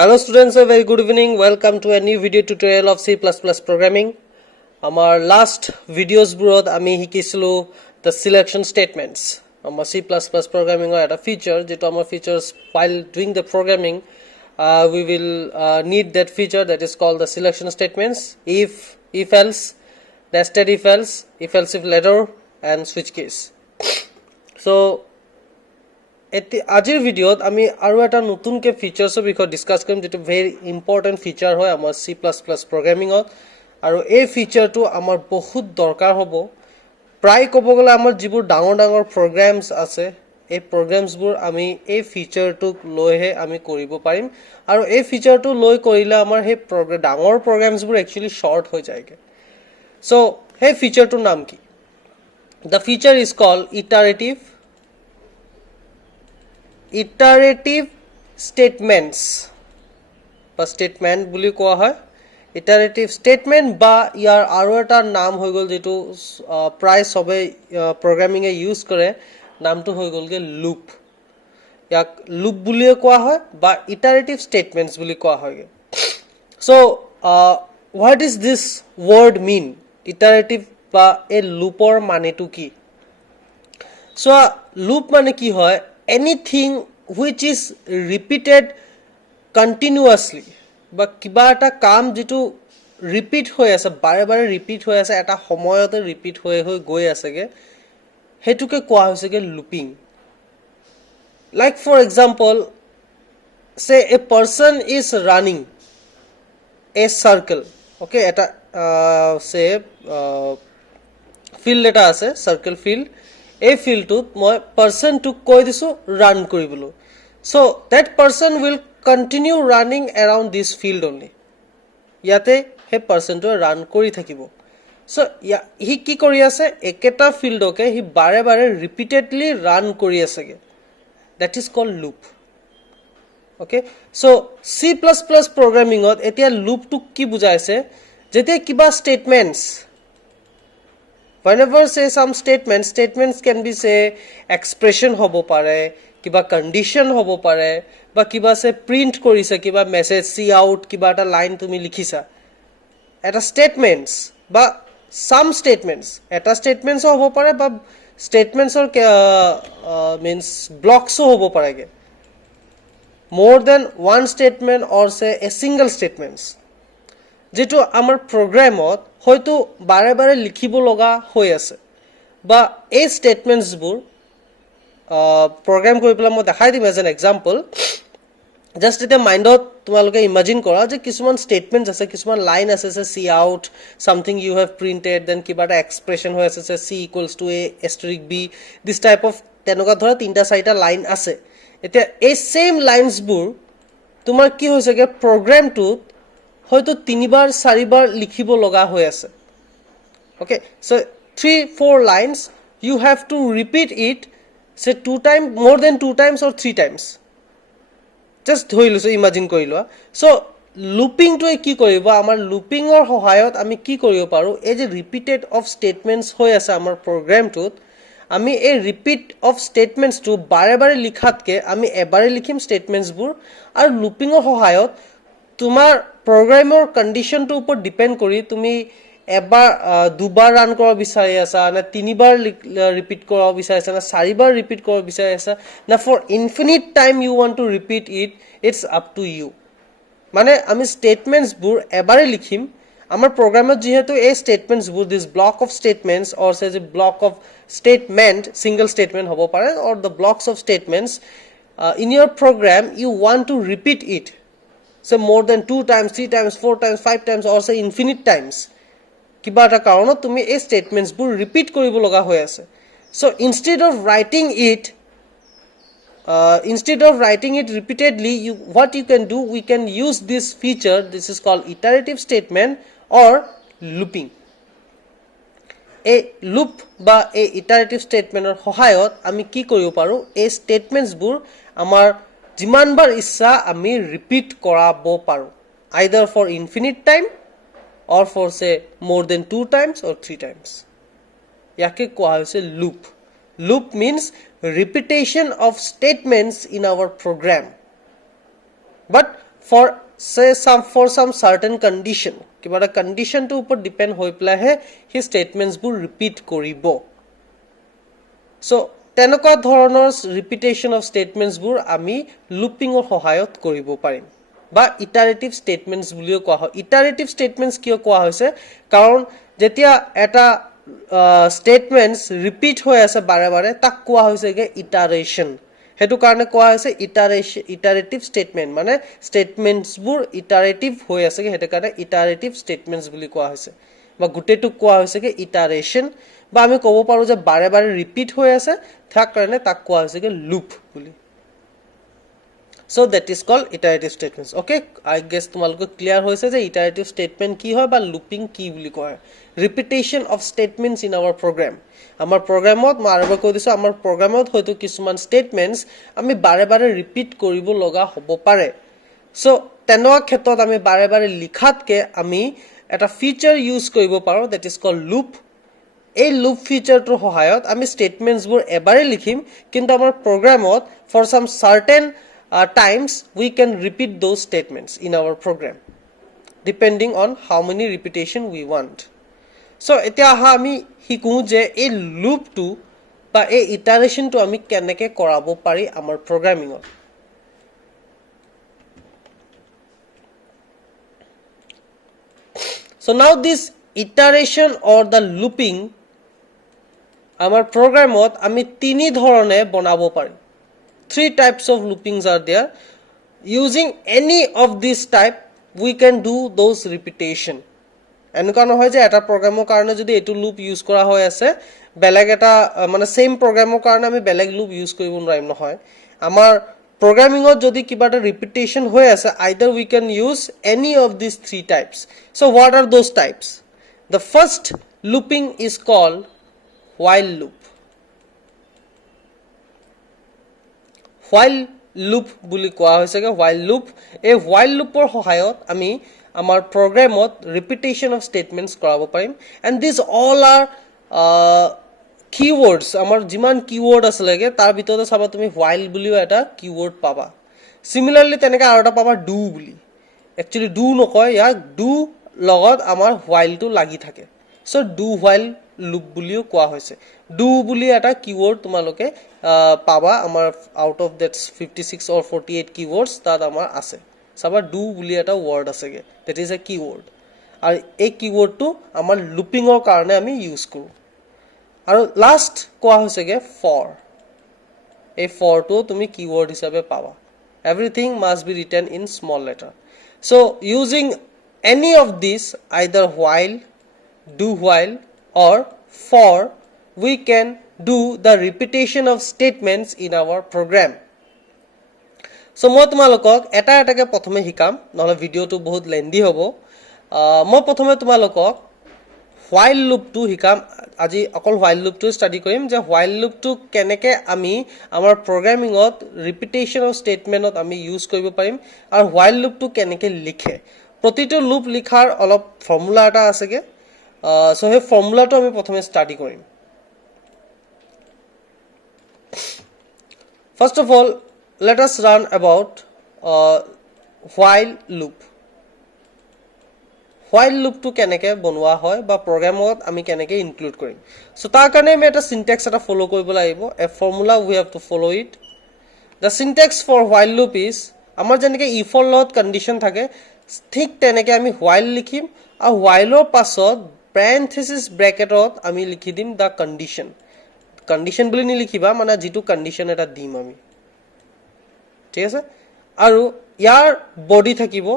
Hello students, a very good evening. Welcome to a new video tutorial of C++ programming. Our last videos burat ami hikislu the selection statements. Our C++ programming or a feature jeto amar features while doing the programming we will need that feature that is called the selection statements. If else, nested if else if later and switch case. So আজিৰ ভিডিঅ'ত আমি আৰু এটা নতুনকে ফিচাৰ্ছৰ বিষয়ে discuss কৰিম যেটো very important feature হয় আমাৰ C++ প্ৰগ্ৰামিঙত আৰু এই ফিচাৰটো আমাৰ বহুত দৰকাৰ হ'ব প্ৰায় ক'ব গ'লে আমাৰ যিবোৰ ডাঙৰ ডাঙৰ প্ৰগ্ৰামছ আছে এই প্ৰগ্ৰামছবোৰ আমি এই ফিচাৰটোক লৈহে আমি কৰিব পাৰিম আৰু এই ফিচাৰটো লৈ কৰিলে আমাৰ সেই ডাঙৰ প্ৰগ্ৰামছবোৰ একচুয়ালি শৰ্ট হৈ যায়গে সো সেই ফিচাৰটোৰ নাম কি The feature is called iterative statements বা statement বুলি কোৱা হয় iterative statement বা ইয়াৰ আৰু এটা নাম হৈ গল যেটো প্ৰায় সবে প্ৰগ্ৰামিং এ ইউজ কৰে নামটো হৈ গলগে লুপ ইয়াক লুপ বুলি কোৱা হয় বা iterative statements বুলি কোৱা হয় so what does this word mean iterative বা এ লুপৰ মানেটো কি so loop মানে কি হয় anything which is repeated continuously বা কিবা এটা কাম যেটো ৰিপিট হৈ আছে বাৰে বাৰে ৰিপিট হৈ আছে এটা সময়তে ৰিপিট হৈ গৈ আছেগে হেতুকে কোৱা হৈছেগে looping like for example say a person is running a circle okay eta say field eta আছে circle field a field to moi person to koi disu run koribolo so that person will continue running around this field only yate he person to run kori thakibo so he ki kori ase eketa field oke he bare bare repeatedly run kori asege that is called loop okay so C++ programming ot etia loop to ki bujaise jete kiba statements whenever say some statements can be say expression hobo pare kiba condition hobo pare ba kiba say print korise kiba message see out kiba ta line tumi likhisa eta statements ba some statements eta statements hobo pare ba statements or means blocks hobo pare ge more than one statement or say a single statements যেটো আমাৰ প্ৰগ্ৰামত হয়তো বাৰে বাৰে লিখিব লগা হৈ আছে বা এই স্টেটমেন্টসবোৰ প্ৰগ্ৰাম কৰি পেলাই মই দেখাই দিম এজ এন এক্সাম্পল জাস্ট এটা মাইন্ডত তোমালোকে ইমাজিন কৰা যে কিছুমান স্টেটমেন্টস আছে কিছুমান লাইন আছে যে cout something you have printed then কিবা এটা এক্সপ্ৰেছন হৈ আছে যে c = a asterisk b this type of তেনেকুৱা ধৰা তিনটা চাৰিটা লাইন আছে এতিয়া এই সেম লাইনসবোৰ তোমাৰ কি হৈছেগে প্ৰগ্ৰামটোত হয়তো তিনিবাৰ চাৰিবাৰ লিখিব লগা হৈ আছে okay so 3-4 lines you have to repeat it say more than 2 times or 3 times just ধৰিলো so imagine কৰিলো so looping to কি কৰিব আমাৰ looping ৰ সহায়ত আমি কি কৰিব পাৰো এই যে repeated of statements হৈ আছে আমাৰ প্ৰগ্ৰামটোত আমি এই repeat of statements to বাৰে বাৰে লিখাতকে আমি এবাৰে লিখিম statements বোৰ আৰু looping ৰ সহায়ত তোমাৰ প্ৰগ্ৰামৰ কন্ডিশনটো ওপৰ ডিপেন্ড কৰি তুমি এবাৰ দুবাৰ ৰান কৰিব বিচাৰি আছা না তিনিবাৰ ৰিপিট কৰিব বিচাৰিছা না চাৰিবাৰ ৰিপিট কৰিব বিচাৰি আছা না for infinite time you want to repeat it's up to you মানে আমি স্টেটমেন্টস বোৰ এবাৰে লিখিম আমাৰ প্ৰগ্ৰামত যেহেতু এই স্টেটমেন্টস বোৰ this block of statements or say যে block of statement single statement হ'ব পাৰে or the blocks of statements in your program you want to repeat it so more than 2 times 3 times 4 times 5 times or say infinite times kiba eta karonot tumi ei statements bur repeat koribo loga hoy ase so instead of writing it repeatedly what you can do we can use this feature this is called iterative statement or looping a loop ba a iterative statement or সহায়ত আমি কি কৰিব পাৰো এই statements bur amar যিমান বাৰ ইচ্ছা আমি repeat কৰাব পাৰো either for infinite time or for say more than 2 times or 3 times ইয়াকে কোৱা হৈছে loop loop means repetition of statements in our program but for for some certain condition কিবা এটা condition to উপর depend হৈ পেলাইহে হি statements বোৰ repeat কৰিব so তেনেকুৱা ধৰণৰ repetition of statements বোৰ আমি looping ৰ সহায়ত কৰিব পাৰিম বা iterative statements বুলিও কোৱা হয় iterative statements কিয় কোৱা হৈছে কাৰণ যেতিয়া এটা statements repeat হৈ আছে বাৰে বাৰে তাক কোৱা হৈছে যে iteration হেতু কাৰণে কোৱা হৈছে iterative statement মানে statements বোৰ iterative হৈ আছে হেতু কাৰণে iterative statements বুলি কোৱা হৈছে বা গুটেটো কোৱা হৈছে যে iteration বা আমি ক'ব পাৰো যে বাৰে বাৰে repeat হৈ আছে তাৰ কাৰণে তাক কোৱা হৈছে যে loop বুলি so that is called iterative statements okay I guess তোমালোক ক্লিয়াৰ হৈছে যে iterative statement কি হয় বা looping কি বুলি কয় repetition of statements in our program আমাৰ প্ৰগ্ৰামত মাৰবা কৈ দিছো আমাৰ প্ৰগ্ৰামত হয়তো কিছুমান statements আমি বাৰে বাৰে ৰিপিট কৰিব লগা হ'ব পাৰে so তেনোৱা ক্ষেত্ৰত আমি বাৰে বাৰে লিখাতকে আমি এটা ফিচাৰ ইউজ কৰিব পাৰো that is called loop এই loop ফিচাৰটোৰ সহায়ত আমি statements বোৰ এবাৰে লিখিম কিন্তু আমাৰ প্ৰগ্ৰামত for some certain times we can repeat those statements in our program depending on how many repetition we want so এতিয়া আমি হিকু যে এই লুপটো বা এই ইটাৰেশনটো আমি কেনেকৈ কৰাব পাৰি আমাৰ প্ৰগ্ৰামিংত so now this iteration or the looping আমাৰ প্ৰগ্ৰামত আমি তিনি ধৰণে বনাব পাৰি three types of loopings are there using any of this type we can do those repetition এনেকুৱা নহয় যে এটা প্ৰগ্ৰামৰ কাৰণে যদি এটো লুপ ইউজ কৰা হৈ আছে বেলেগ এটা মানে সেম প্ৰগ্ৰামৰ কাৰণে আমি বেলেগ লুপ ইউজ কৰিব নোৱাৰিম নহয় আমাৰ প্ৰগ্ৰামিংত যদি কিবা এটা ৰিপিটেশন হৈ আছে either we can use any of these three types so what are those types the first looping is called while loop while loop বুলি কোৱা হৈছে যে while loop এই while loopৰ সহায়ত আমি আমাৰ প্ৰগ্ৰামত repetition of statements কৰাব পাৰিম and these all are keywords আমাৰ যিমান keyword আছে লাগে তাৰ ভিতৰতে চাবা তুমি while বুলিও এটা keyword পাবা similarly তেনেকা আৰু এটা পাবা do বুলি actually do নকয় ইয়াক do লগত আমাৰ while টো লাগি থাকে so do while loop বুলিও কোৱা হৈছে do বুলি এটা keyword তোমালোকে পাবা আমাৰ out of that 56 or 48 keywords তাত আমাৰ আছে সাবা do বুলি এটা word আছেগে that is a keyword আৰু এই keyword টো আমাৰ looping ৰ কাৰণে আমি ইউজ কৰো আৰু লাষ্ট কোৱা হৈছেগে for এই for টো তুমি keyword হিচাপে পাবা everything must be written in small letter so using any of these either while do while or for we can do the repetition of statements in our program so মই তোমালোকক এটা এটাকে প্ৰথমে হিকাম নহলে ভিডিওটো বহুত লেন্দি হ'ব মই প্ৰথমে তোমালোকক while loop টো হিকাম আজি অকল while loop টো ষ্টাডি কৰিম যে while loop টো কেনেকৈ আমি আমাৰ প্ৰগ্ৰামিংত repetition of statementত আমি ইউজ কৰিব পাৰিম আৰু while loop টো কেনেকৈ লিখে প্ৰতিটো লুপ লিখাৰ অলপ ফৰ্মুলা এটা আছেগে so হে ফৰ্মুলাটো আমি প্ৰথমে ষ্টাডি কৰিম first of all let us learn about while loop while loop to কেনেকৈ বনোৱা হয় বা প্ৰগ্ৰামত আমি কেনেকৈ ইনক্লুড কৰিম so তাৰ কাৰণে আমি এটা syntax এটা ফলো কৰিব লাগিব a formula we have to follow it the syntax for while loop is আমাৰ যেনেকৈ if ৰ লগত কন্ডিশন থাকে ঠিক তেনেকৈ আমি while লিখিম আৰু while ৰ পাছত parenthesis bracketত আমি লিখি দিম the condition বুলি নিলিখিবা মানে যেটো কন্ডিশন এটা দিম আমি ঠিক আছে আৰু ইয়াৰ বডি থাকিব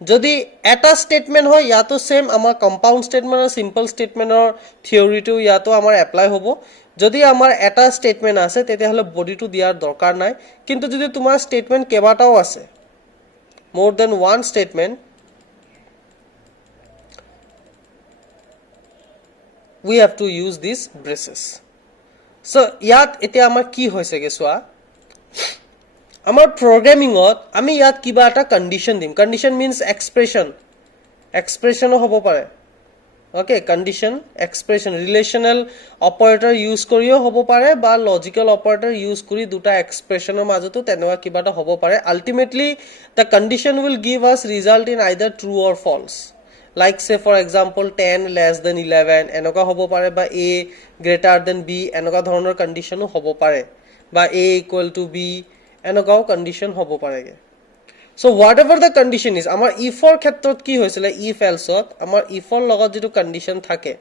যদি এটা স্টেটমেন্ট হয় ইয়াতো সেম আমাৰ কম্পাউন্ড স্টেটমেন্ট আৰু সিম্পল স্টেটমেন্টৰ থিওৰিটো ইয়াতো আমাৰ এপ্লাই হ'ব যদি আমাৰ এটা স্টেটমেন্ট আছে তেতিয়াহলে বডিটো দিয়াৰ দৰকাৰ নাই কিন্তু যদি তোমাৰ স্টেটমেন্ট কেবাটাও আছে more than one statement we have to use these braces so ইয়াত এতিয়া আমাৰ কি হৈছেগে সোৱা আমাৰ প্ৰগ্ৰামিংত আমি ইয়াত কিবা এটা কন্ডিশন দিম কন্ডিশন means expression হ'ব পাৰে Okay, condition, expression, relational operator use koriyo hobo pare ba logical operator use kori duta expression er majoto tenwa kiba ta hobo pare. Ultimately the condition will give us result in either true or false. Like say for example 10 less than 11 enoka hobo pare ba a greater than b enoka dhoroner condition hobo pare ba a equal to b enoka condition hobo pare ge. So whatever the condition is, amar if or khetrot ki hoisile if else ot amar if or logot jitu condition thake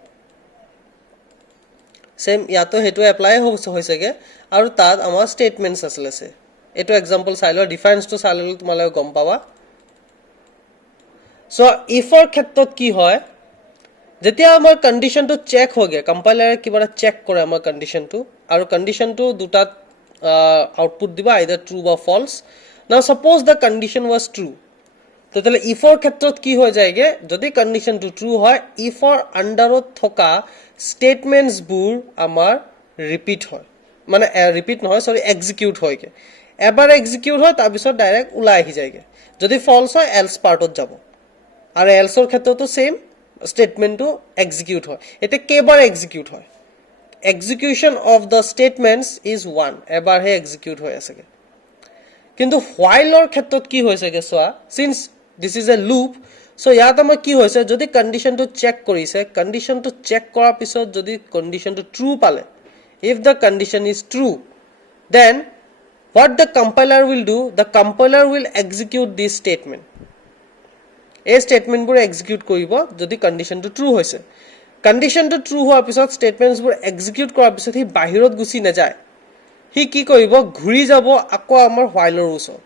same yato hetu apply hoise ge aru tad amar statements asle se eto example sailo defines to sailo tumale gom pawa. So if or khetrot ki hoy jetia amar condition to check hoge compiler kibara check kore amar condition to aru condition to duta output diba either true or false. Now suppose the condition was true. So tale if or khetrot ki hoy jayege jodi condition to true hoy if or under thoka statements bur amar repeat hoy mane repeat nohoy sorry execute hoy ge ebar execute hoy tar bisor direct ulai ahi jayege jodi false hoy else part ot jabo ar else or khetrot to same statement to execute hoy ete kebar execute hoy execution of the statements is 1 ebar he execute hoy asege কিন্তু while or ক্ষেত্ৰত কি হৈছে গে সোয়া since this is a loop so ইয়াত আমাৰ কি হৈছে যদি condition to check কৰিছে condition to check কৰাৰ পিছত যদি condition to true পালে if the condition is true then what the compiler will do the compiler will execute this statement এই statement বোৰ execute কৰিব যদি condition to true হৈছে condition to true হোৱাৰ পিছত statements বোৰ execute কৰাৰ পিছত হি বাহিৰত গুছি না যায় হি কি কৰিব ঘুৰি যাব আকো আমাৰ while ৰ উচত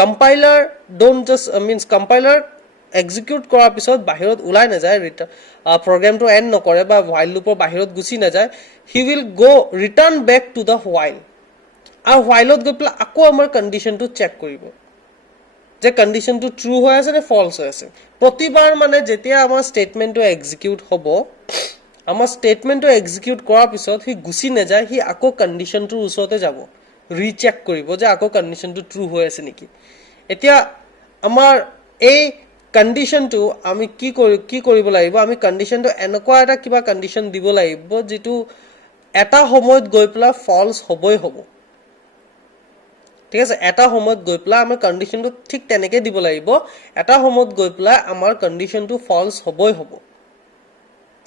compiler don't just means compiler execute কৰাৰ পিছত বাহিৰত উলাই না যায় program to end নকৰে বা while loop ৰ বাহিৰত গুছি না যায় he will go return back to the while আৰু while ত গৈ পেলাই আকো আমাৰ condition to check কৰিব যে condition to true হৈ আছে নে false হৈ আছে প্ৰতিবাৰ মানে যেতিয়া আমাৰ statement to execute হ'ব আমাৰ statement to execute কৰাৰ পিছত হি গুছি না যায় হি আকো condition টোৰ উচতে যাব ৰিচেক কৰিব যে আকো condition টো true হৈ আছে নেকি এতিয়া আমাৰ এই condition টো আমি কি কৰিব লাগিব আমি condition টো এনেকুৱা এটা কিবা condition দিব লাগিব যেটো এটা সময়ত গৈ পেলা false হবই হ'ব ঠিক আছে এটা সময়ত গৈ পেলা আমাৰ condition টো ঠিক তেনেকে দিব লাগিব এটা সময়ত গৈ পেলা আমাৰ condition টো false হবই হ'ব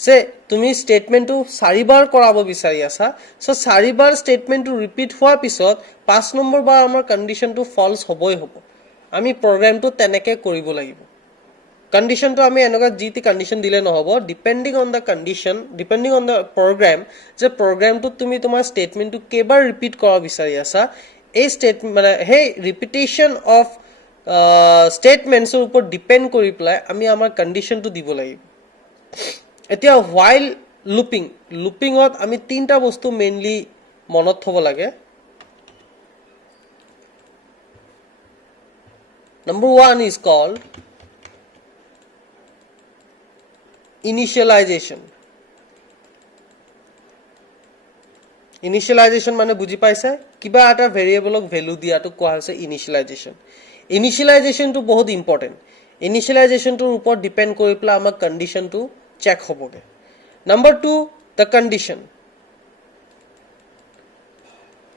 সে তুমি স্টেটমেন্ট টু 4 বাৰ কৰাব বিচাৰি আছা সো 4 বাৰ স্টেটমেন্ট টু ৰিপিট হোৱাৰ পিছত 5 নম্বৰ বাৰ আমাৰ কন্ডিশন টু ফলস হবই হ'ব আমি প্ৰগ্ৰামটো তেনেকে কৰিব লাগিব কন্ডিশন টু আমি এনেকা জিটি কন্ডিশন দিলে নহব depending on the condition depending on the program যে প্ৰগ্ৰামটো তুমি তোমাৰ স্টেটমেন্ট টু কেবাৰ ৰিপিট কৰা বিচাৰি আছা এই স্টেটমেন্ট মানে হে ৰিপিটেশন অফ স্টেটমেন্টছৰ ওপৰত ডিপেন্ড কৰি প্লাই আমি আমাৰ কন্ডিশনটো দিব লাগিব এতিয়া while loopingত আমি তিনটা বস্তু মেইনলি মনত থব লাগে number 1 is called initialization মানে বুজি পাইছা কিবা এটা ভেৰিয়েবলক ভ্যালু দিয়াটো কোৱা হৈছে initialization টো বহুত ইম্পৰ্টেন্ট initialization টোৰ ওপৰত ডিপেন্ড কৰি পেলা আমাৰ কন্ডিশন টো check hoboge number 2 the condition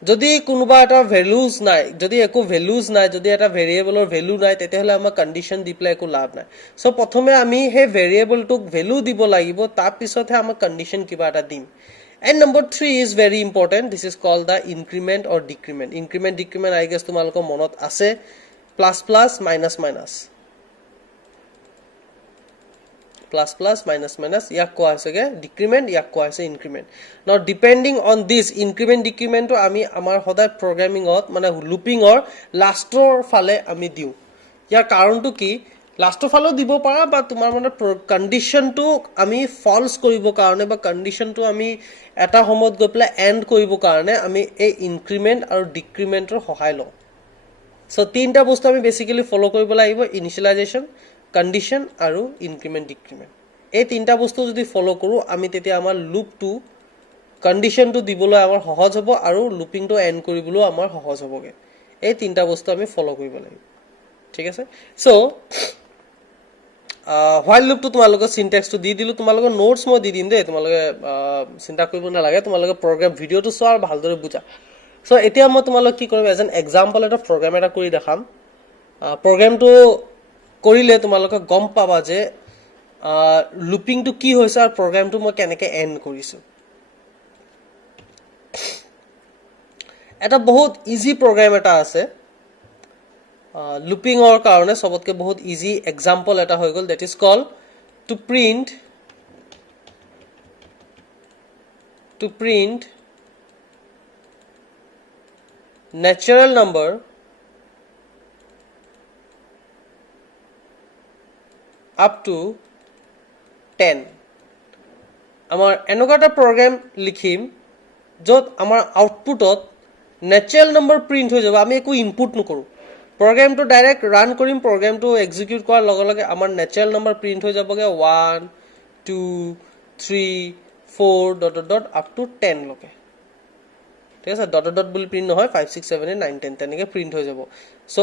jodi kunuba eta values nai jodi eko values nai jodi eta variable or value nai tete hole amar condition dipla eko lab nai so prothome ami he variable tok value dibo lagibo tar pisot he amar condition kiba eta dim and number 3 is very important this is called the increment or decrement I guess tumalko monot ase plus minus plus minus yak ko asege decrement yak ko ase increment now depending on this increment decrement to ami amar hoday programming ot mane looping or last or fale ami diu ya karon to ki last of falo dibo para ba tumar mane condition to ami false koribo karone ba condition to ami eta homot go pla end koribo karone ami ei increment aru decrement ro hohay lo so tinta bostu ami basically follow koribo lagibo initialization condition aru increment decrement এই তিনটা বস্তু যদি ফলো কৰো আমি তেতি আমাৰ loop two condition two দিবলৈ আমাৰ সহজ হ'ব আৰু লুপিং টু এন্ড কৰিবলৈ আমাৰ সহজ হ'বগে এই তিনটা বস্তু আমি ফলো কৰিব লাগিব ঠিক আছে সো while loop to তোমালোকে syntax to দি দিলো তোমালোকে notes মই দি দিম দে তোমালোকে চিন্তা কৰিব নালাগে তোমালোকে program video to চোৱা আৰু ভালদৰে বুজা so এতিয়া মই তোমালোক কি কৰিম as an example এটা program এটা কৰি দেখাম program to কৰিলে তোমালোকে গম পাবা যে looping to কি হৈছে আৰু program to মই কেনেকৈ end কৰিছো এটা বহুত ইজি program এটা আছে looping or karone sobotke bahut easy example eta hoy gol that is called to print natural number up to 10 amar enogata program likhim jot amar output ot natural number print hoy jaba ami eku input nokoru program to direct run korim program to execute kor loge loge amar natural number print hoy jaboge 1 2 3 4 dot dot dot up to 10 loge ঠিক আছে dot dot dot buli print nohoy 5 6 7 8 9 10 tenike print hoy jabo so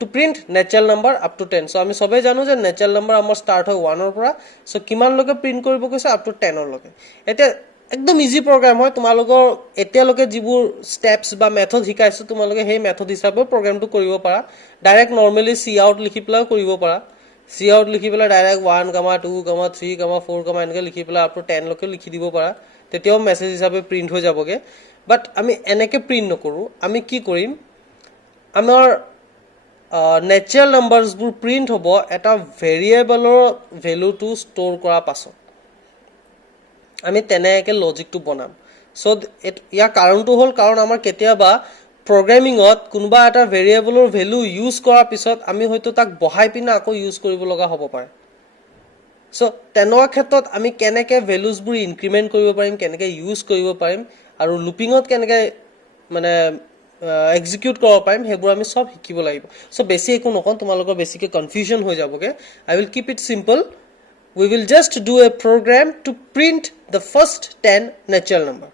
to print natural number up to 10 so ami sobe janu je natural number amar start hoy 1 or pora so kiman loge print koribo koise up to 10 or loge eta একদম easy program হয় তোমালোকৰ এতিয়ালৈকে যিবোৰ steps বা method শিকাইছো তোমালোকে সেই method হিচাপে প্ৰগ্ৰামটো কৰিব পাৰা ডাইৰেক্ট নৰমালি c out লিখি পেলাই কৰিব পাৰা c out লিখি পেলাই ডাইৰেক্ট 1, 2, 3, 4 এনেকৈ লিখি পেলাই আপ টু 10 লৈকে লিখি দিব পাৰা তেতিয়াও মেছেজ হিচাপে প্ৰিন্ট হৈ যাবগে বাট আমি এনেকৈ প্ৰিন্ট নকৰো আমি কি কৰিম আমাৰ নেচাৰেল নাম্বাৰছবোৰ প্ৰিন্ট হ'ব এটা ভেৰিয়েবলৰ ভ্যালুটো ষ্ট'ৰ কৰা পাছত আমি তেনেকে লজিকটো বনাম সো ইয়া কাৰণটো হল কাৰণ আমাৰ কেতিয়াবা প্ৰগ্ৰামিংত কোনবা এটা ভেৰিয়েবলৰ ভ্যালু ইউজ কৰাৰ পিছত আমি হয়তো তাক বহাই পিনা আকৌ ইউজ কৰিব লগা হ'ব পাৰে সো তেনোৱা ক্ষেত্ৰত আমি কেনেকে ভ্যালুজবোৰ ইনক্ৰিমেন্ট কৰিব পাৰিম কেনেকে ইউজ কৰিব পাৰিম আৰু লুপিংত কেনেকে মানে এক্সিকিউট কৰিব পাৰিম হেবোৰ আমি সব শিকিব লাগিব সো বেছি একো নকন তোমালোকৰ বেছিকে কনফিউজন হৈ যাবগে I will keep it simple we will just do a program to print the first 10 natural number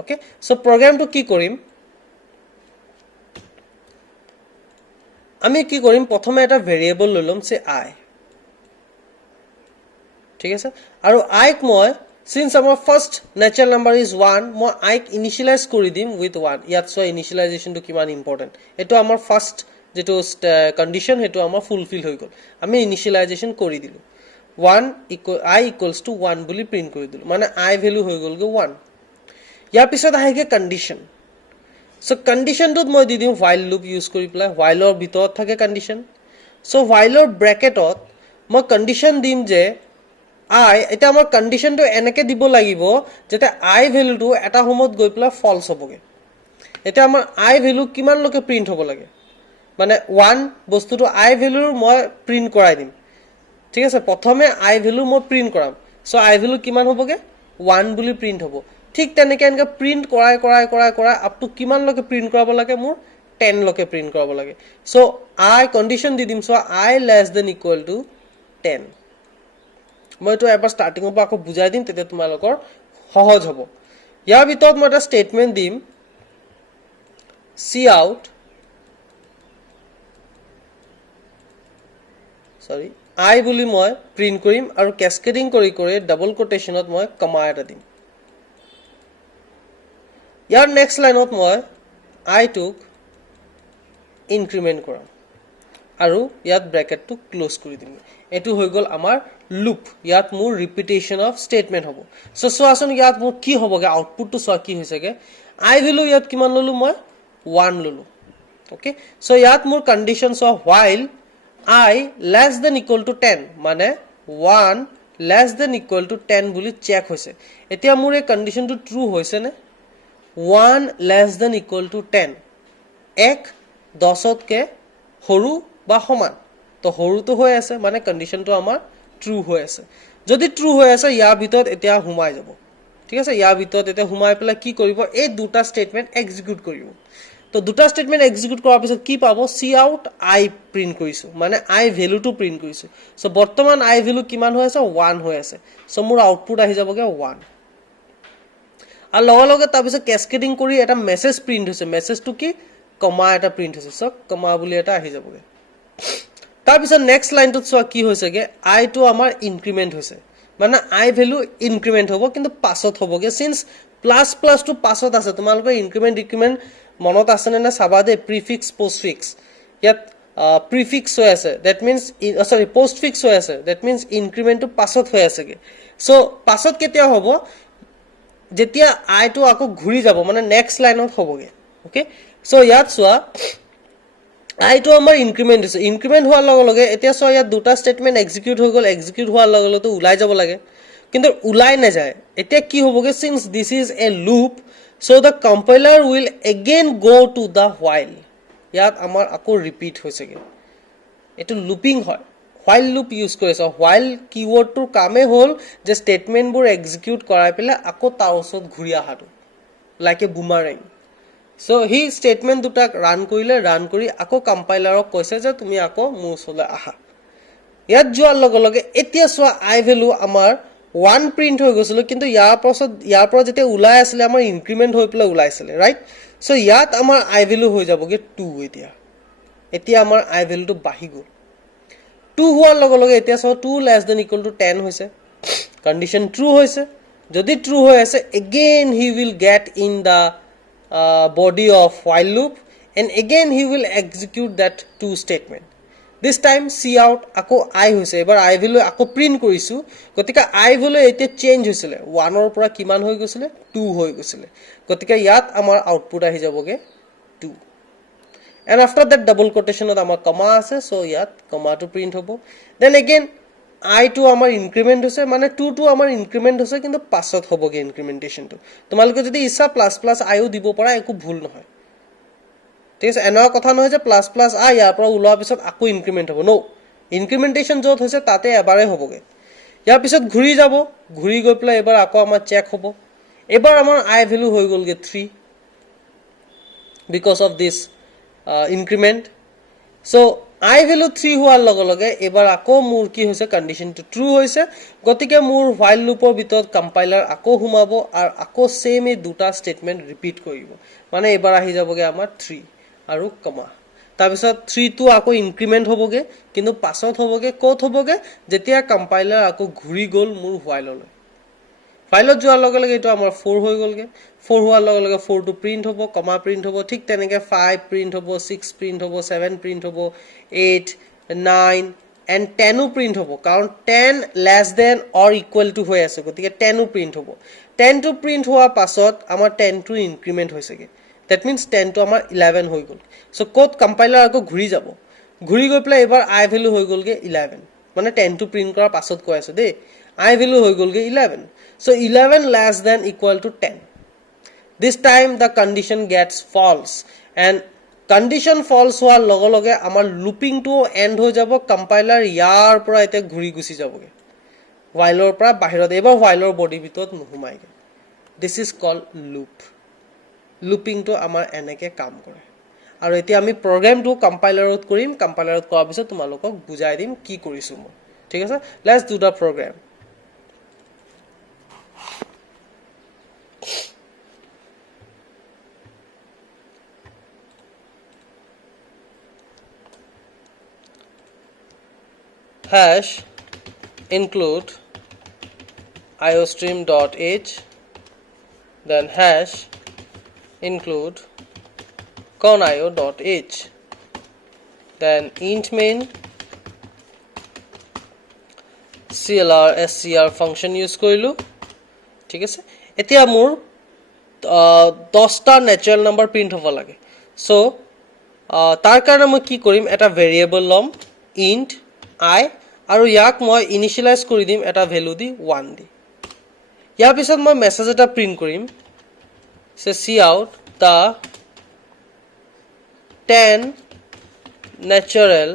okay so program to ki korim ami ki korim prothome eta variable lolom se I ঠিক আছে আৰু I ক মই since our first natural number is 1 মই I ক initialize কৰি দিম with 1 ইয়াত so initialization to কিমান important এটো আমাৰ first যেটো condition হেটো আমাৰ ফুলফিল হৈ গল আমি initialization কৰি দিলো 1 equal I equals to 1 বুলি প্ৰিন্ট কৰি দিলো মানে I ভ্যালু হৈ গল গে 1 ইয়াৰ পিছত আহেগে কন্ডিশন সো কন্ডিশনটোত মই দি দিম while loop ইউজ কৰি পেলাই while ৰ ভিতৰত থাকে কন্ডিশন সো while ৰ ব্ৰ্যাকেটত মই কন্ডিশন দিম যে I এটা আমাৰ কন্ডিশনটো এনেকে দিব লাগিব যেতে I ভ্যালুটো এটা সময়ত গৈ পেলাই ফলস হ'বগে এটা আমাৰ I ভ্যালু কিমান লকে প্ৰিন্ট হ'ব লাগে মানে 1 বস্তুটো I ভ্যালুৰ মই প্ৰিন্ট কৰাই দিম ঠিক আছে প্ৰথমে I ভ্যালু মই প্ৰিন্ট কৰাম সো I ভ্যালু কিমান হ'বগে 1 বুলি প্ৰিন্ট হ'ব ঠিক তেনেকে এনেকে প্ৰিন্ট কৰাই আপ টু কিমান লকে প্ৰিন্ট কৰাব লাগে মোৰ 10 লকে প্ৰিন্ট কৰাব লাগে সো I কন্ডিশন দি দিম so I less than equal to 10 মই তো এবাৰ স্টাৰ্টিংৰ পৰা আকৌ বুজাই দিম তেতিয়া তোমালোকৰ সহজ হ'ব ইয়াৰ ভিতৰত মই এটা স্টেটমেন্ট দিম cout sorry I বুলি মই প্ৰিন্ট কৰিম আৰু ক্যাসকেডিং কৰি ডাবল কোটেশনত মই কমা এটা দিম ইয়াৰ নেক্সট লাইনত মই I টুক ইনক্ৰিমেন্ট কৰাম আৰু ইয়াত ব্ৰ্যাকেটটো ক্লোজ কৰি দিম এটো হৈ গল আমাৰ লুপ ইয়াত মোৰ ৰিপিটেশন অফ স্টেটমেন্ট হ'ব সো সোয়াসন ইয়াত মোৰ কি হ'বগে আউটপুটটো সোয়া কি হৈছেগে I ভ্যালু ইয়াত কিমান ললো মই 1 ললো ওকে সো ইয়াত মোৰ condition so while I less than equal to 10 মানে 1 less than equal to 10 বুলি চেক হৈছে এতিয়া মোৰ এই কন্ডিশনটো ট্ৰু হৈছে নে 1 less than equal to 10 এক 10 কে সৰু বা সমান তো সৰুটো হৈ আছে মানে কন্ডিশনটো আমাৰ ট্ৰু হৈ আছে যদি ট্ৰু হৈ আছে ইয়াৰ ভিতৰত এতিয়া হুমাই যাব ঠিক আছে ইয়াৰ ভিতৰত এতিয়া হুমাই পেলাই কি কৰিব এই দুটা স্টেটমেন্ট এক্সিকিউট কৰিব তো দুটা স্টেটমেন্ট এক্সিকিউট কৰাৰ পিছত কি পাব cout I প্ৰিন্ট কৰিছো মানে I ভ্যালুটো প্ৰিন্ট কৰিছো সো বৰ্তমান I ভ্যালু কিমান হৈ আছে 1 হৈ আছে সো মোৰ আউটপুট আহি যাবগে 1 আৰু লগে তাৰ পিছত ক্যাসকেডিং কৰি এটা মেছেজ প্ৰিন্ট হৈছে মেছেজটো কি কমা এটা প্ৰিন্ট হৈছে সো কমা বুলি এটা আহি যাবগে তাৰপিছত নেক্সট লাইনটোত চোৱা কি হৈছেগে আই টো আমাৰ ইনক্ৰিমেণ্ট হৈছে মানে আই ভেলু ইনক্ৰিমেণ্ট হ'ব কিন্তু পাছত হ'বগে সিন্স প্লাছ প্লাছটো পাছত আছে তোমালোকৰ ইনক্ৰিমেণ্ট ডিক্ৰিমেণ্ট মনত আছেনে না চাবা দে প্ৰিফিক্স পোষ্টফিক্স ইয়াত প্ৰিফিক্স হৈ আছে দ্যাট মিন্স সৰি পোষ্টফিক্স হৈ আছে দ্যাট মিন্স ইনক্ৰিমেণ্টটো পাছত হৈ আছেগে সো পাছত কেতিয়া হ'ব যেতিয়া আইটো আকৌ ঘূৰি যাব মানে নেক্সট লাইনত হ'বগে ওকে সো ইয়াত চোৱা আইটো আমাৰ ইনক্ৰিমেণ্ট হৈছে ইনক্ৰিমেণ্ট হোৱাৰ লগে লগে এতিয়া চোৱা ইয়াত দুটা ষ্টেটমেণ্ট এক্সিকিউট হৈ গ'ল এক্সিকিউট হোৱাৰ লগে লগে ওলাই যাব লাগে কিন্তু ওলাই নাযায় এতিয়া কি হ'বগে since this is a loop so the compiler will again গ' টু দ্য হোৱাইল ইয়াত আমাৰ আকৌ ৰিপিট হৈছেগে এইটো লুপিং হয় হোৱাইল লুপ ইউজ কৰিছে হোৱাইল কিৱৰ্ডটোৰ কামেই হ'ল যে ষ্টেটমেণ্টবোৰ এক্সিকিউট কৰাই পেলাই আকৌ তাৰ ওচৰত ঘূৰি অহাটো like a boomerang so he statement দুটাক ৰান কৰিলে ৰান কৰি আকৌ কম্পাইলাৰক কৈছে যে তুমি আকৌ মোৰ ওচৰলৈ আহা ইয়াত যোৱাৰ লগে লগে এতিয়া চোৱা আই ভেলু আমাৰ 1 প্ৰিণ্ট হৈ গৈছিল কিন্তু ইয়াৰ পৰা যেতিয়া ওলাই আছিলে আমাৰ ইনক্ৰিমেণ্ট হৈ পেলাই ওলাইছিলে ৰাইট সো ইয়াত আমাৰ আই ভেলু হৈ যাবগে 2 এতিয়া আমাৰ আই ভেলুটো বাঢ়ি গ'ল 2 হোৱাৰ লগে লগে এতিয়া চোৱা 2 লেছ দেন ইকুৱেল টু 10 হৈছে কণ্ডিশ্যন ট্ৰু হৈছে যদি ট্ৰু হৈ আছে again he will get in the body of while loop and again he will execute that 2 statement this time cout ako I hoise ebar I value ako print korisu gotika I value ete change hoisile 1 or pura kiman hoi gosile 2 hoi gosile gotika yat amar output ahi jaboge 2 and after that double quotation ot amar comma ase so yat comma to print hobo then again I to amar increment hoise mane 2 to amar increment hoise kintu pasot hoboge incrementation to tomaloke jodi isa plus plus I o dibo para eku bhul nohoy ঠিক আছে এনা কথা নহয় যে plus plus আই ইয়াৰ পৰা ওলোৱাৰ পিছত আকৌ increment হ'ব নো ইনক্ৰিমেন্টেশন যত হৈছে তাতে এবাৰে হ'বগে ইয়াৰ পিছত ঘূৰি যাব ঘূৰি গৈ পেলাই এবাৰ আকৌ আমাৰ চেক হ'ব এবাৰ আমাৰ আই ভ্যালু হৈ গলগে 3 because of this increment so I value 3 হোৱাৰ লগে লগে এবাৰ আকৌ মোৰ কি হৈছে কণ্ডিশনটো ট্ৰু হৈছে গতিকে মোৰ while loopৰ ভিতৰত কম্পাইলাৰ আকৌ হুমাব আৰু আকৌ সেম এই দুটা ষ্টেটমেন্ট ৰিপিট কৰিব মানে এবাৰ আহি যাবগে আমাৰ 3 আৰু কমা তাৰ পিছত 3 টো আকৌ ইনক্ৰিমেন্ট হ'বগে কিন্তু পাছত হ'বগে ক'ত হ'বগে যেতিয়া কম্পাইলাৰ আকৌ ঘূৰি গ'ল মোৰ whileলৈ ফাইলত যোৱাৰ লগে লগে এটো আমাৰ 4 হৈ গলগে 4 হোৱাৰ লগে লগে 4 টো প্ৰিন্ট হ'ব কমা প্ৰিন্ট হ'ব ঠিক তেনেকে 5 প্ৰিন্ট হ'ব 6 প্ৰিন্ট হ'ব 7 প্ৰিন্ট হ'ব 8 9 and 10 ও প্ৰিন্ট হ'ব কাৰণ 10 less than or equal to হৈ আছে গতিকে 10 ও প্ৰিন্ট হ'ব 10 টো প্ৰিন্ট হোৱা পাছত আমাৰ 10 টো ইনক্ৰিমেন্ট হৈছেগে that means 10 টো আমাৰ 11 হৈ গল সো কোড কম্পাইলাৰ আকৌ ঘূৰি যাব ঘূৰি গৈ পেলাই এবাৰ i ভ্যালু হৈ গলগে 11 মানে 10 টো প্ৰিন্ট কৰাৰ পাছত কৈ আছে দেই i ভ্যালু হৈ গলগে 11 so 11 less than equal to 10 this time the condition gets false and condition false হোৱাৰ লগে লগে আমাৰ লুপিং টো এন্ড হৈ যাব কম্পাইলাৰ ইয়াৰ পৰা এতে ঘূৰি গুছি যাবগে whileৰ পৰা বাহিৰত এবাৰ whileৰ বডি ভিতৰত নুহুমাইগে this is called loop looping to আমাৰ এনেকে কাম কৰে আৰু এতিয়া আমি প্ৰগ্ৰামটো কম্পাইলাৰত কৰিম কম্পাইলাৰত কৰাৰ পিছত তোমালোকক বুজাই দিম কি কৰিছো মই ঠিক আছে let's do the program hash include iostream.h then hash include conio.h then int main clr scr function use korilu ঠিক আছে এতিয়া মোৰ 10টা ন্যাচাৰাল নাম্বাৰ প্ৰিন্ট হ'ব লাগে সো তাৰ কাৰণে মই কি কৰিম এটা ভেৰিয়েবল লম int I আৰু ইয়াক মই ইনিশিয়ালাইজ কৰি দিম এটা ভ্যালু দি 1 দি ইয়াৰ পিছত মই মেছেজ এটা প্ৰিন্ট কৰিম সে cout the 10 natural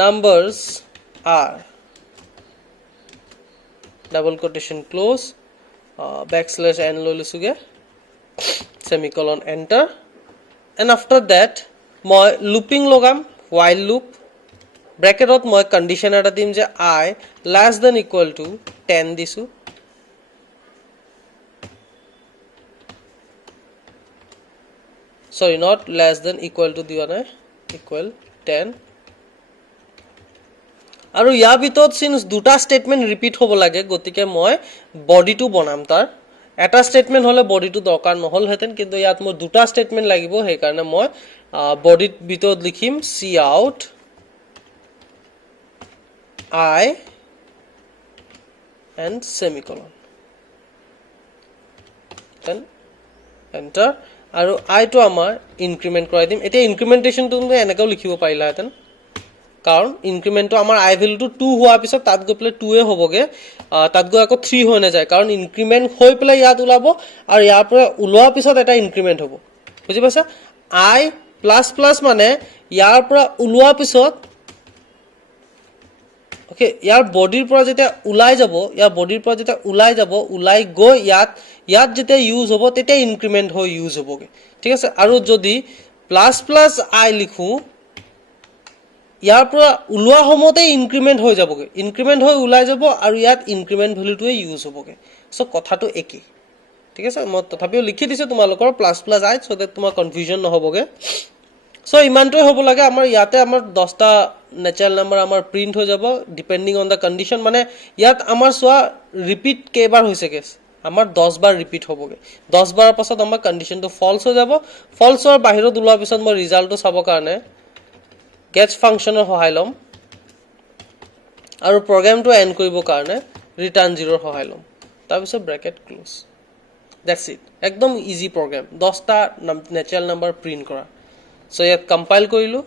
numbers are double quotation close backslash n ললিসুগে semicolon enter and after that মই looping লগাম while loop bracket ot মই condition eta dim je I less than equal to 10 disu sorry not less than equal to diwa na equal 10 আৰু ইয়াৰ ভিতৰত since দুটা statement repeat হ'ব লাগে গতিকে মই বডিটো বনাম তাৰ এটা স্টেটমেন্ট হলে বডিটো দৰকাৰ নহলহেতেন কিন্তু ইয়াত মোৰ দুটা স্টেটমেন্ট লাগিব সেই কাৰণে মই বডিত ভিতৰত লিখিম সি out I and semicolon then enter আৰু I টো আমাৰ ইনক্ৰিমেন্ট কৰাই দিম এতিয়া ইনক্ৰিমেন্টেশনটো তুমি এনেকৈ লিখিব পাৰিলাহেতেন কাৰণ ইনক্ৰিমেন্টটো আমাৰ I ভ্যালুটো 2 হোৱাৰ পিছত তাত গৈ পেলাই 2 এ হ'বগে তাত গৈ আকৌ 3 হৈ নাযায় কাৰণ ইনক্ৰিমেন্ট হৈ পেলাই ইয়াত ওলাব আৰু ইয়াৰ পৰা ওলোৱাৰ পিছত এটা ইনক্ৰিমেন্ট হ'ব বুজি পাইছা I প্লাস প্লাস মানে ইয়াৰ পৰা ওলোৱাৰ পিছত Okay, यार बॉडीर পৰা যেতিয়া উলাই যাব ইয়াৰ বডিৰ পৰা যেতিয়া উলাই গৈ ইয়াত যেতিয়া ইউজ হ'ব তেতিয়া ইনক্ৰিমেন্ট হৈ ইউজ হ'বগে ঠিক আছে আৰু যদি প্লাস প্লাস আই লিখো ইয়াৰ পৰা উলোৱা সময়তে ইনক্ৰিমেন্ট হৈ যাবগে ইনক্ৰিমেন্ট হৈ উলাই যাব আৰু ইয়াত ইনক্ৰিমেন্ট ভ্যালুটোৱে ইউজ হ'বগে সো কথাটো একেই ঠিক আছে মই তথাপিও লিখি দিছো তোমালোকৰ plus plus I so that তোমাৰ কনফিউজন নহবগে সো ইমানটোই হ'ব লাগে আমাৰ ইয়াতে আমাৰ 10টা ন্যাচাৰাল নাম্বাৰ আমাৰ প্ৰিন্ট হৈ যাব ডিপেন্ডিং অন দা কন্ডিশন মানে ইয়াত আমাৰ সোয়া ৰিপিট কেইবাৰ হৈছে কেস আমাৰ 10 বাৰ ৰিপিট হ'বগে 10 বাৰৰ পাছত আমাৰ কন্ডিশনটো ফলস হৈ যাব ফলসৰ বাহিৰত ওলোৱাৰ পিছত মই ৰিজাল্টটো চাব কাৰণে গেটছ ফাংচনৰ সহায় লম আৰু প্ৰগ্ৰামটো এন্ড কৰিব কাৰণে ৰিটাৰ্ন 0 ৰ সহায় লম তাৰ পিছত ব্ৰেকেট ক্লোজ দ্যাটস ইট একদম ইজি প্ৰগ্ৰাম 10টা ন্যাচাৰাল নাম্বাৰ প্ৰিন্ট কৰা সো ইয়াত কম্পাইল কৰিলো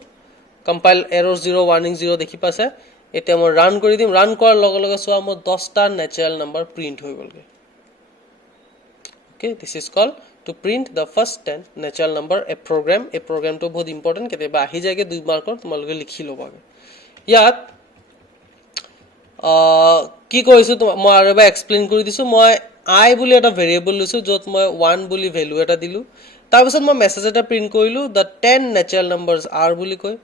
কম্পাইল এৰৰ 0 warning 0 দেখি পাছে এতিয়া মই ৰান কৰি দিম ৰান কৰাৰ লগে লগে সোয়া মোৰ 10টা ন্যাচাৰাল নাম্বাৰ প্ৰিন্ট হৈ গলগে okay this is called to print the first 10 natural number a program to বহুত ইম্পৰ্টেন্ট কেতিয়াবা আহি যায়গে 2 মাৰ্কৰ তোমালোকে লিখি লবাগে ইয়াত কি কৰিছো মই আৰু এবাৰ এক্সপ্লেইন কৰি দিছো মই I বুলি এটা ভেৰিয়েবল লৈছো যত মই 1 বুলি ভ্যালু এটা দিলো তাৰ পিছত মই মেসেজ এটা প্ৰিন্ট কৰিলো the 10 natural numbers are বুলি কই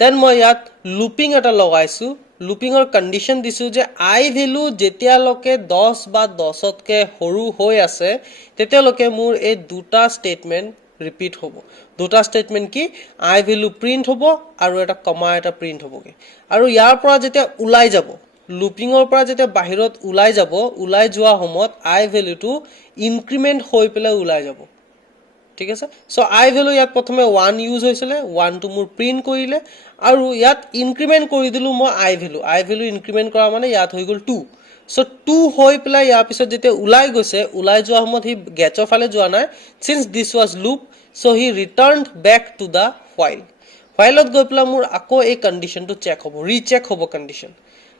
দেন মই ইয়াত লুপিং এটা লগাইছো লুপিংৰ কন্ডিশন দিছো যে I ভ্যালু যেতিয়ালৈকে 10 বা 10তকে সৰু হৈ আছে তেতিয়ালৈকে মোৰ এই দুটা স্টেটমেন্ট ৰিপিট হ'ব দুটা স্টেটমেন্ট কি I ভ্যালু প্ৰিন্ট হ'ব আৰু এটা কমা এটা প্ৰিন্ট হ'বগে আৰু ইয়াৰ পৰা যেতিয়া উলাই যাব লুপিংৰ পৰা যেতিয়া বাহিৰত উলাই যোৱা সময়ত I ভ্যালুটো ইনক্ৰিমেন্ট হৈ পেলাই উলাই যাব ঠিক আছে সো I ভ্যালু ইয়াত প্ৰথমে 1 ইউজ হৈছিলে 1 টো মোৰ প্ৰিন্ট কৰিলে আৰু ইয়াত ইনক্ৰিমেন্ট কৰি দিলু মই I ভ্যালু ইনক্ৰিমেন্ট কৰা মানে ইয়াত হৈ গল 2 সো 2 হৈ পেলাই ইয়াৰ পিছত যেতিয়া উলাই যোৱা সময়ত হি গেটৰ ফালে যোৱা নাই since this was loop so he returned back to the whileত গৈ পেলাই মোৰ আকৌ এই কন্ডিশনটো চেক হ'ব ৰিচেক হ'ব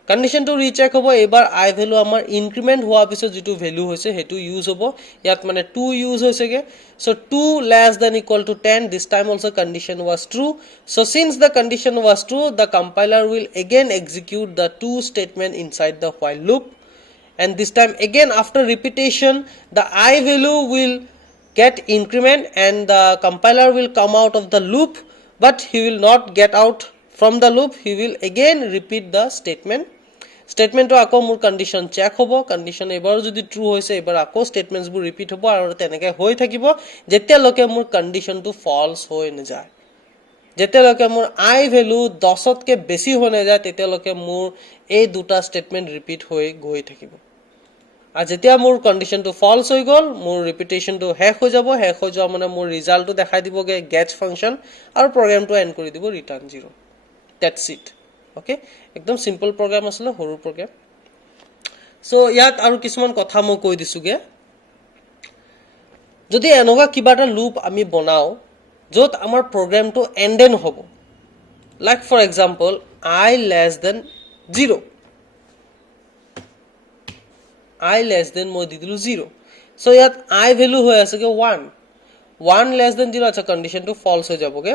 কন্ডিশনটো ৰিচেক হ'ব এবাৰ I ভ্যালু আমাৰ ইনক্ৰিমেন্ট হোৱা পিছত যেটো ভ্যালু হৈছে হেতু ইউজ হ'ব ইয়াত মানে 2 ইউজ হৈছেগে so 2 less than equal to 10 this time also condition was true so since the condition was true the compiler will again execute the two statement inside the while loop and this time again after repetition the I value will get increment and the compiler will come out of the loop but he will not get out from the loop he will again repeat the statement to আকৌ মোৰ condition check হ'ব condition এবাৰ যদি true হৈছে এবাৰ আকৌ statements বোৰ repeat হ'ব আৰু তেনেকৈ হৈ থাকিব যেতিয়ালৈকে মোৰ কন্ডিশনটো ফলস হৈ নাযায় যেতিয়ালৈকে মোৰ I ভ্যালু 10তকে বেছি হৈ নাযায় তেতিয়ালৈকে মোৰ এই দুটা স্টেটমেন্ট ৰিপিট হৈ গৈ থাকিব আৰু যেতিয়া মোৰ কন্ডিশনটো ফলস হৈ গল মোৰ ৰিপিটেশনটো শেষ হৈ যোৱা মানে মোৰ ৰিজাল্টটো দেখাই দিবগে গেটছ ফাংচন আৰু প্ৰগ্ৰামটো এন্ড কৰি দিব ৰিটাৰ্ন 0 that's it okay একদম সিম্পল প্ৰগ্ৰাম আছিল হৰু প্ৰগ্ৰাম সো ইয়াত আৰু কিছুমান কথা মই কৈ দিছোগে যদি এনেকুৱা কিবা এটা লুপ আমি বনাও যত আমাৰ প্ৰগ্ৰামটো এন্ডেন হ'ব like for example I less than 0 I less than মই দি দিলো 0 সো ইয়াত I ভ্যালু হৈ আছে কে 1 less than 0 আচ্ছা কন্ডিশনটো ফলস হৈ যাবগে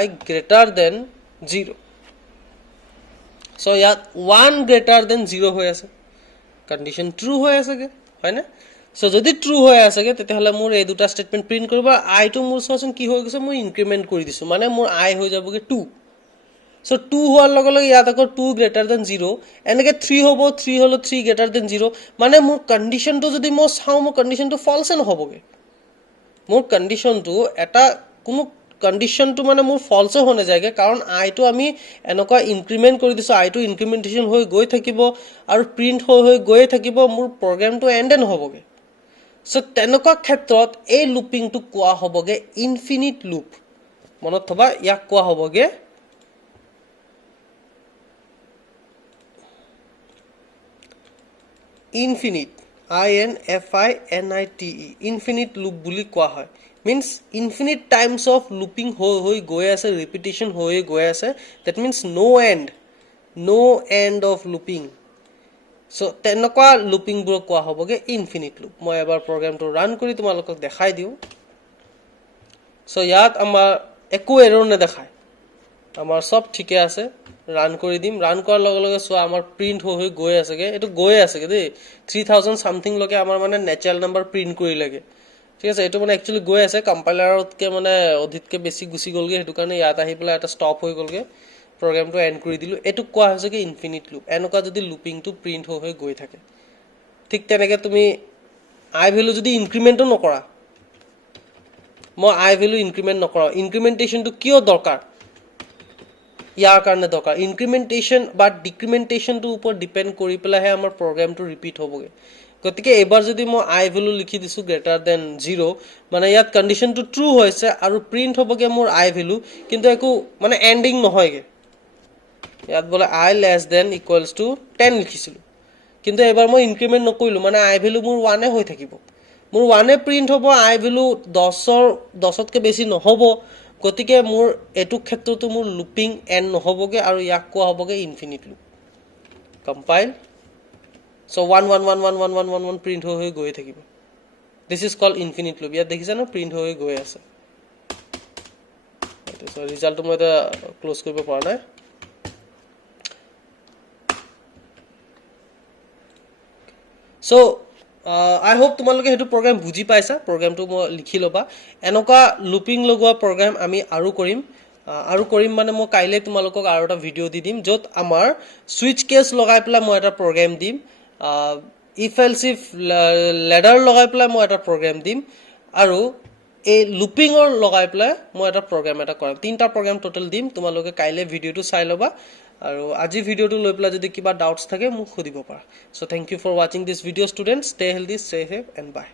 I greater than 0 so ইয়াত 1 greater than 0 হৈ আছে কন্ডিশন ট্ৰু হৈ আছে কে হয় না সো যদি ট্ৰু হৈ আছে কে তেতিয়াহলে মোৰ এই দুটা স্টেটমেন্ট প্ৰিন্ট কৰিব I টো মোৰ সোচন কি হৈ গৈছে মই ইনক্ৰিমেন্ট কৰি দিছো মানে মোৰ I হৈ যাবগে 2 so 2 হোৱাৰ লগে লগে ইয়াত আকৌ 2 greater than 0 এনেকে 3 হ'ব 3 হলো 3 greater than 0 মানে মোৰ কন্ডিশনটো যদি মই চাও মোৰ কন্ডিশনটো ফলস নহবগে মোৰ কন্ডিশনটো এটা কোনো কণ্ডিশ্যনটো মানে মোৰ ফলছে হৈ নাযায়গৈ কাৰণ আইটো আমি এনেকুৱা ইনক্ৰিমেণ্ট কৰি দিছোঁ আইটো ইনক্ৰিমেণ্টেশ্যন হৈ গৈ থাকিব আৰু প্ৰিণ্ট হৈ গৈয়ে থাকিব মোৰ প্ৰগ্ৰেমটো এণ্ডে নহ'বগৈ চ' তেনেকুৱা ক্ষেত্ৰত এই লুপিংটো কোৱা হ'বগৈ ইনফিনিট লুপ মনত থবা ইয়াক কোৱা হ'বগৈ ইনফিনিট INFINITE ইনফিনিট লুপ বুলি কোৱা হয় means infinite times of looping হৈ গৈ আছে repetition হৈ গৈ আছে that means no end of looping so তেনেকুৱা looping বোৰ কোৱা হ'বগে infinite loop মই এবাৰ প্ৰগ্ৰামটো ৰান কৰি তোমালোকক দেখাই দিও so ইয়াত আমাৰ একো এৰৰ নেদেখায় আমাৰ সব ঠিকে আছে ৰান কৰি দিম ৰান কৰাৰ লগে লগে সো আমাৰ প্ৰিন্ট হৈ গৈ আছেগে এটো গৈ আছেগে দেই 3000 সামথিং লগে আমাৰ মানে নেচাৰেল নাম্বাৰ প্ৰিন্ট কৰি লাগে ঠিক আছে এটো মানে একচুয়ালি গৈ আছে কম্পাইলাৰতকে মানে অধিককে বেছি গুছি গলগে হেতু কাৰণে ইয়াত আহি পেলা এটা ষ্টপ হৈ গলগে প্ৰগ্ৰামটো এন্ড কৰি দিলো এটো কোৱা হৈছে কি ইনফিনিট লুপ এনেকুৱা যদি লুপিংটো প্ৰিন্ট হৈ গৈ থাকে ঠিক তেনেকে তুমি আই ভ্যালু যদি ইনক্ৰিমেন্টও নকৰা মই আই ভ্যালু ইনক্ৰিমেন্ট নকৰা ইনক্ৰিমেন্টেশনটো কিয় দৰকাৰ ইয়াৰ কাৰণে দৰকাৰ ইনক্ৰিমেন্টেশন বা ডিক্ৰিমেন্টেশনটো ওপৰত ডিপেন্ড কৰি পেলাহে আমাৰ প্ৰগ্ৰামটো ৰিপিট হ'বগে গতিকে এবাৰ যদি মই আই ভ্যালু লিখি দিছো গ্ৰেটাৰ দেন 0 মানে ইয়াত কন্ডিশনটো ট্ৰু হৈছে আৰু প্ৰিন্ট হ'বগে মোৰ আই ভ্যালু কিন্তু একো মানে এন্ডিং নহয়গে ইয়াত বলে i less than equals to 10 লিখিছিলো কিন্তু এবাৰ মই ইনক্ৰিমেন্ট নকৰিলো মানে আই ভ্যালু মোৰ 1 এ হৈ থাকিব মোৰ 1 এ প্ৰিন্ট হ'ব আই ভ্যালু 10তকে বেছি নহব গতিকে মোৰ এটু ক্ষেত্ৰটো মোৰ লুপিং এন্ড নহবগে আৰু ইয়াক কোৱা হ'বগে infinite loop compile so 1 print হৈ গৈ থাকিব this is called infinite loop ইয়াত দেখিছা না প্ৰিন্ট হৈ গৈ আছে so ৰিজাল্টটো মই এটা ক্লোজ কৰিব পৰা নাই so I hope তোমালোকে হেতু প্ৰগ্ৰাম বুজি পাইছা প্ৰগ্ৰামটো মই লিখি লবা এনেকুৱা লুপিং লগোৱা প্ৰগ্ৰাম আমি আৰু কৰিম মানে মই কাইলে তোমালোকক আৰু এটা ভিডিও দি দিম যত আমাৰ সুইচ কেস লগাই পেলা মই এটা প্ৰগ্ৰাম দিম if else if ladder লগাই পেলা মই এটা প্ৰগ্ৰাম দিম আৰু এই লুপিংৰ লগাই পেলা মই এটা প্ৰগ্ৰাম এটা কৰাম তিনটা প্ৰগ্ৰাম টোটাল দিম তোমালোকে কাইলে ভিডিওটো চাই লবা আৰু আজি ভিডিওটো লৈ পেলা যদি কিবা ডাউটস থাকে মোক খুদিব পাৰা so thank you for watching this video students stay healthy stay safe and bye